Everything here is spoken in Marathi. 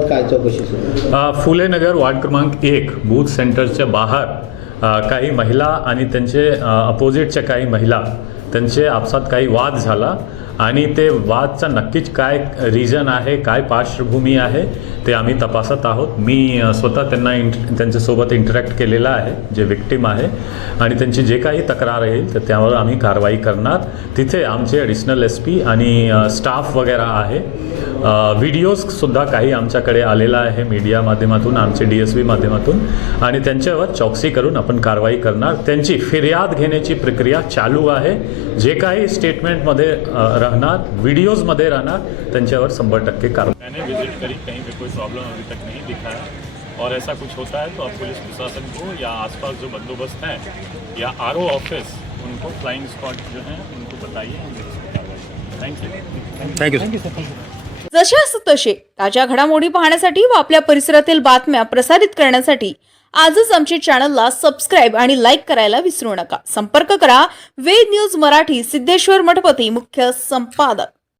काय चौकशी सुरू? फुले नगर वार्ड क्रमांक 1 बूथ सेंटरच्या बाहेर काही महिला आणि त्यांचे अपोजिटच्या काही महिला त्यांचे आपसात काही वाद झाला आणि ते वादचा नक्कीच काय रिझन आहे, काय पार्श्वभूमी आहे ते आम्ही तपासत आहोत. मी स्वतः त्यांच्यासोबत इंटरॅक्ट केलेला आहे, जे विक्टिम आहे, आणि त्यांची जे काही तक्रार येईल तर त्यावर आम्ही कारवाई करणार. तिथे आमचे ॲडिशनल SP आणि स्टाफ वगैरे आहे. व्हिडिओजसुद्धा काही आमच्याकडे आलेला आहे मीडिया माध्यमातून, आमचे DSP माध्यमातून, आणि त्यांच्यावर चौकशी करून आपण कारवाई करणार. त्यांची फिर्याद घेण्याची प्रक्रिया चालू आहे. जे काही स्टेटमेंटमध्ये रहना वीडियोज़ में रहना त्यांच्यावर 100% कारवाई. मैंने विजिट करी, कहीं पे कोई प्रॉब्लम अभी तक नहीं दिखा है, और ऐसा कुछ होता है तो आप पुलिस प्रशासन को या आसपास जो बंदोबस्त है या RO ऑफिस उनको फ्लाइंग स्क्वाड जो है उनको बताइए. Thank you sir. जशास तसे ताज्या घडामोडी पाहण्यासाठी व आपल्या परिसरातील बातम्या प्रसारित करण्यासाठी आजच आमच्या चॅनलला सबस्क्राइब आणि लाईक करायला विसरू नका. संपर्क करा वेद न्यूज मराठी, सिद्धेश्वर मठपती, मुख्य संपादक.